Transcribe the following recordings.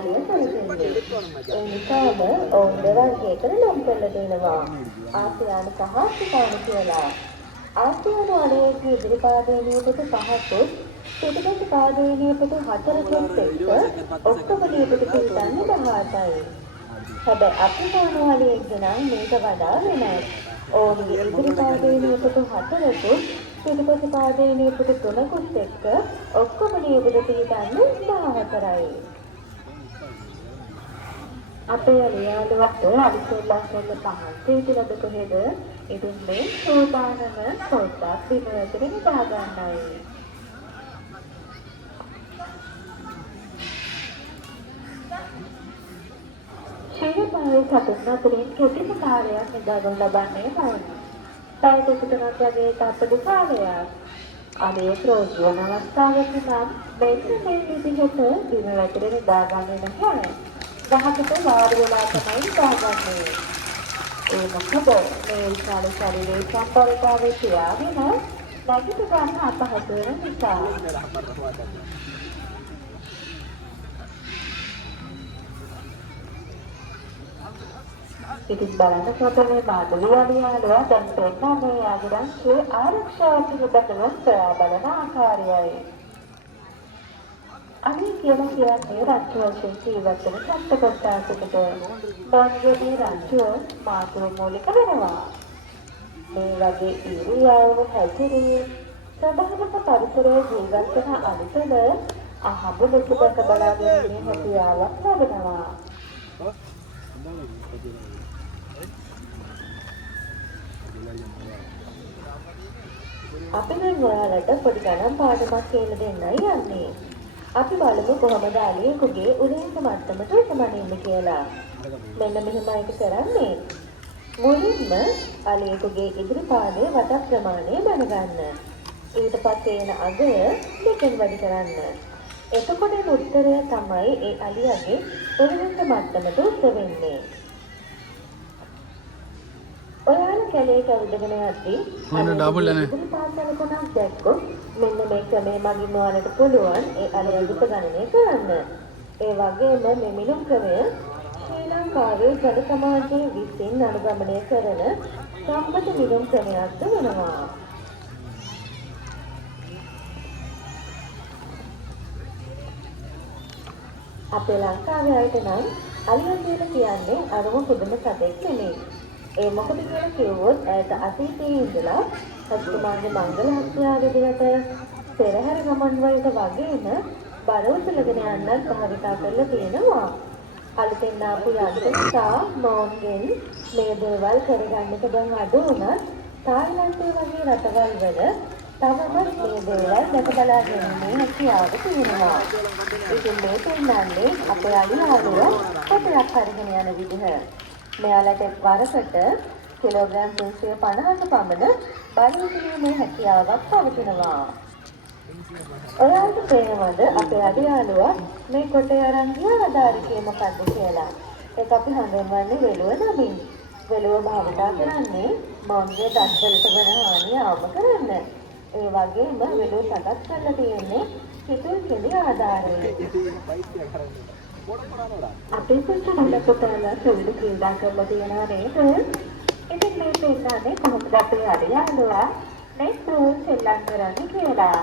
අලිය සැලසෙන්නේ. ඒ නිසාම ඔවුන් දෙවර්ගයකට නම් කරලා දෙනවා. ආසියානු සහ ආෆ්‍රිකානු කියලා. ආසියානු අලියගේ ඉදිරි පාදයේ නියපොතු 5කුත් පිටපත පාදයේ නියපොතු 4කුත් එක්ක ඔක්කොම නියපොතු පිළිගන්නේ 18යි. හැබැයි අප්‍රිකානු අලියෙක්ගේ නම් මේක වඩා වෙනස්. ඔවුන්ගේ ඉදිරි පාදයේ නියපොතු 4කුත් පිටපත පාදයේ නියපොතු 3කුත් එක්ක ඔක්කොම නියපොතු පිළිගන්නේ 14යි. අපේ ලියාලුවට අලිසෙල්ලම් කරන පහන්සේ තියලද කොහෙද? ඉතින් මේ සෝදානම පොඩ්ඩක් බිම ඇතුලේ නිදා ගන්නයි. ශරීරය සතුන් අතරින් කෙටිම කාලයක් නිදාගනු ලබන්නේ නැහැ. පැය දෙකකට වගේ තප්පු කාලයක්. අනේ ප්‍රෝජන අවස්ථාවක නම් මේ විදිහට බිම ඇතුලේ නිදාගන්නේ නැහැ. ගහකට වාඩි වෙලා තමයි නිදාගන්නේ. ඒ මොකද මේ විශාල ශරීරයේ සම්පූර්ණතාවයේ තියාගෙන නැගිට ගන්න අපහසු වෙන නිසා. ඉතින් බලන්නකොට මේ මාතලියාලියාලා දැන් පෙන්නන්නේ යාගරන්ගේ ආරක්ෂාව පිළිබඳව සොයා බලන ආකාරයයි. අනේ කියලා කියන්නේ රාජ්‍ය වශයෙන් ජීවත් වෙන සත්ත්වකොට්ටාසයකට බාහිරදී රාජ්‍ය මාතෘ මූලික වෙනවා. මේ වගේ ඉරියව් හැසිරීම සබහාගත පරිසරයේ ජීවත් වෙන අනිතල අහඹ ලෙස දැක බලාගෙන ඉන්නේ හැකියාවක් ලැබෙනවා. අපි දැන් ඔයාලට පොඩි ගණන් පාඩමක් කියලා දෙන්නයි යන්නේ. අපි බලමු කොහොමද අලියෙකුගේ උරහිස මට්ටමට සමනින්න කියලා. මෙන්න මෙහෙමයි ඒක කරන්නේ. මුලින්ම අලියෙකුගේ ඉදිරි පාදයේ වට ප්‍රමාණය දැනගන්න. ඊට පස්සේ එන අගය දෙකෙන් වැඩි කරන්න. එතකොට උත්තරය තමයි ඒ අලියගේ උරහිස මට්ටමට උත්තර වෙන්නේ. ඔයාලා කැලේ කවුදගෙන යද්දී මෙන්න ඩබල් නේ ඉදිරි පාදවල කොනක් දැක්කොත් මෙන්න මේ ක්‍රමයේ මගින් ඔයාලට පුළුවන් ඒ අලිය දුක ගණනය කරන්න. ඒ වගේම මේ මිනුම් ක්‍රමය ශ්‍රී ලංකාවේ ජන සමාජයේ විසින් අනුගමනය කරන සම්මත මිනුම් ක්‍රමයක් වෙනවා. අපේ ලංකාවේ අයට නම් අලිය කියලා කියන්නේ අරම පුදුම සතෙක් නෙමෙයි. ඒ මොකද කියලා කිව්වොත් ඇයට අතීතයේ ඉඳලා රජතුමාගේ මංගල හත්යාවේදීට පෙරහැර ගමන් වලට වගේම බරවතුලගෙන යන්නත් භාවිතා කරලා තියෙනවා. අලුතෙන් ආපු යන්ත්‍රසා මොන්ගෙන් මේ දේවල් කරගන්නට දැන් අඩු වුණත් තායිලන්තයේ වගේ රටවල් වල තවම මේ දේවල් දැක බලා ගැනීමේ හැකියාව තියෙනවා. ඉතින් මේ පෙන්නන්නේ අපේ අලියාලුව පොතක් අරගෙන යන විදිහ. මෙයාලට වරකට කිලෝග්‍රෑම් 250ක පමණ බලවතුලීමේ හැකියාවක් පවතිනවා. ඔයාලට පේනවද අපේ අලියාලුවා මේ කොටේ අරන් ගියා ආධාරිකේ මොකද්ද කියලා? ඒක අපි හඳුන්වන්නේ වෙලුව නමින්. වෙලුව භාවිතා කරන්නේ මොන්ගේ දස්වලට වන හානිය අවම කරන්න. ඒ වගේම වෙලුව සකස් කරලා තියෙන්නේ සිතුල් කෙලි ආධාරයෙන්. අපේ පුංචි පුතාලා සුළු ක්‍රීඩා කරලා තියෙනවා නේද? ඉතින් මේ පෙන්නන්නේ කොහොමද අපේ අලියාලුවා මේ සූල් සෙල්ලම් කරන්නේ කියලා.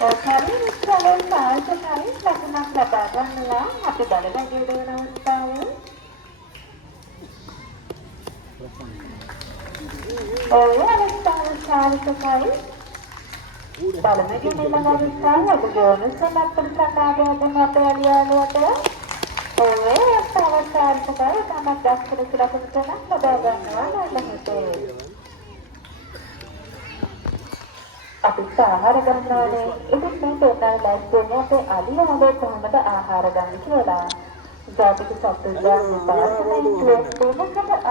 ඔකරින් ඉස්සරහින් සාර්ථකයි ලකුණක් ලබා ගන්නවා අපි බලගන්නේ වෙන අවස්ථාවේ. ඔය අවස්ථාව සාර්ථකයි. බලමු මේ අවස්ථාව අපේ ගෝනසන් අපිට සකාගෙන අපේ අලියාලුවට ඔය අවස්ථාව සාර්ථකයි තමයි දක්ෂ ලකුණක් ලබා ගන්නවා නේද? අපි ආහාර ගන්නවානේ. ඉතින් මේ පොතේ දැක්වෙන්නේ අපේ අලියාලුව කොහොමද ආහාර ගන්න කියලා. ජාතික සත්ත්වයන් පාසලෙන්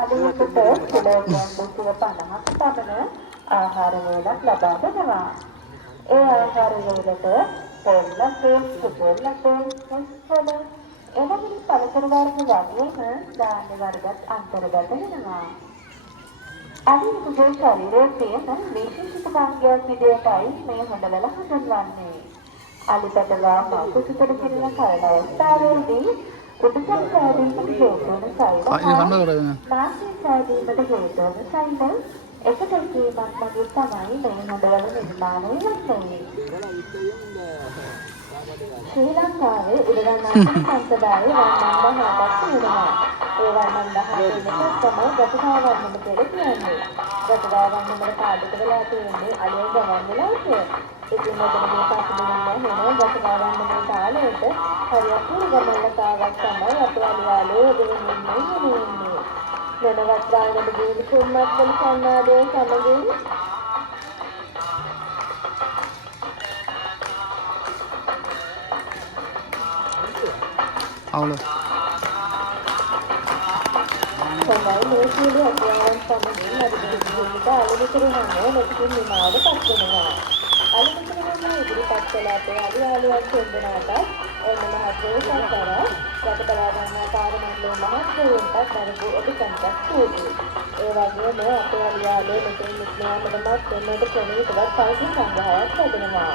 අලියෙකුට කිලෝග්‍රෑම් 250ක් පමණ ආහාර වේලක් ලබා දෙනවා. ඒ ආහාර වේලට පොල්ලක්, සුපොල්ලක්, සොල එවැනි පළතුරු වර්ග වගේම ධාන්‍ය වර්ගත් අන්තර්ගත වෙනවා. අලියෙකුගේ ශරීරයේ තියෙන විශේෂිත භාගයක් විදිහටයි මේ හොඳවල හඳුන්වන්නේ. අලිපැටවා මව්කුසට පිරෙන කලන අවස්ථාවේදී උඩුකය සෑදීමට හේතු වන සෛල හා නාසය සෑදීමට හේතු වන සෛල එකට කීමක් මගින් තමයි මේ හොඳවල නිර්මාණය වෙන්නේ. ශ්‍රී ලංකාවේ උඩරණාත්මක සම්ප්‍රදායේ වර්ණන් 17ක් තියෙනවා. ඒ වර්ණන් 17 එකක් තමයි ගතකා වර්ණන කියලා කියන්නේ. ගතකා වර්ණන පාඩක වෙලා තියෙන්නේ අලිය ගමන් වෙලා ඉතින් මෙතන මේ පසුබිමින් වෙන ගතකා වර්ණනේ කාලයට හරියට ගමන්ලකාවක් තමයි අපේ අලියාලේ දෙන්නේ. වෙනවත් වාගට දීවි කුම්මත් වල සම්මාදයේ සමගින් අවුල තමයි මේ සියලු අධ්‍යයන සමගින් අධිගමනයට අලුතෙරෙන්නේ මෙතකින් නිමාවට පත් වෙනවා. අලුතෙරෙන්නේ ඉදිරිපත් කළ අපේ අධ්‍යයනයක් දෙන්නාට එන්න මහත්වයේ සැකර ගතකලා ගන්නා කාර්යමණ්ඩලයේ මහත්වයෙන්ට දරපු ඔබසන්තක් සූචි. ඒ වගේම අපේ අධ්‍යයනයේ මෙතන නිඥානමත් වෙන්නට ප්‍රණීතවත් පරිදි සංග්‍රහයක් ලැබෙනවා.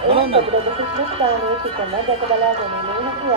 ඒ පොදුරබ සිස්ටම් ස්ථානයේ සිටම ගතකලා ගැනීමේ හැකියාව